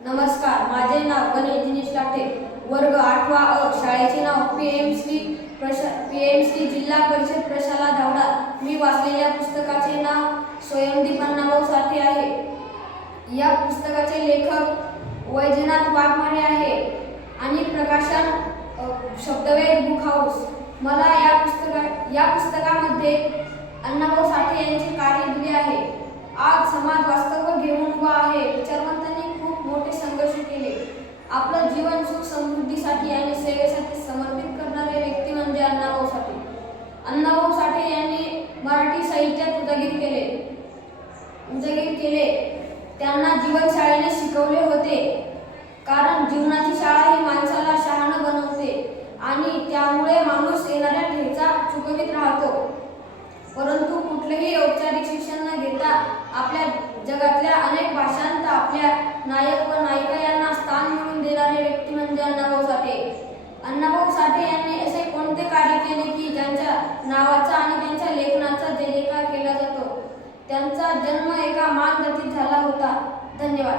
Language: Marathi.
नमस्कार, माझे नाव गणेश दिनेश लाटे, वर्ग 8वा अ, शाळेचे नाव पीएमसी जिल्हा परिषद प्रशाला धावडा. मी वाचलेल्या पुस्तकाचे नाव स्वयंदीप अण्णाभाऊ साठे आहे. या पुस्तकाचे लेखक वैजनाथ वाघमारे आहे आणि प्रकाशन शब्दवेध बुक हाऊस. मला या पुस्तकामध्ये अण्णाभाऊ साठे यांचे कार्य दिले आहे. आज समाज वास्तव घेऊन उभा आहे. विचारवंतांनी खूप मोठे संघर्ष केले. आपलं जीवन सुख समृद्धीसाठी आणि सेवेसाठी समर्पित करणारे व्यक्ती म्हणजे अण्णाभाऊ साठे. अण्णाभाऊ साठे यांनी मराठी साहित्यात उजागर केले. त्यांना जीवनशाळेने शिकवले होते, कारण जीवनाची शाळा ही माणसाला शहाणं बनवते आणि त्यामुळे माणूस येणाऱ्या ठेचा चुकवीत राहतो. परंतु कुठलेही औपचारिक शिक्षण न घेता आपल्या जगातल्या अनेक भाषांत आपल्या नायक व नायिका यांना स्थान मिळवून देणारे व्यक्ती म्हणजे अण्णाभाऊ साठे. अण्णाभाऊ साठे यांनी असे कोणते कार्य केले की ज्यांच्या नावाचा आणि त्यांच्या लेखनाचा जयजयकार केला जातो. त्यांचा जन्म एका मान जातीत झाला होता. धन्यवाद.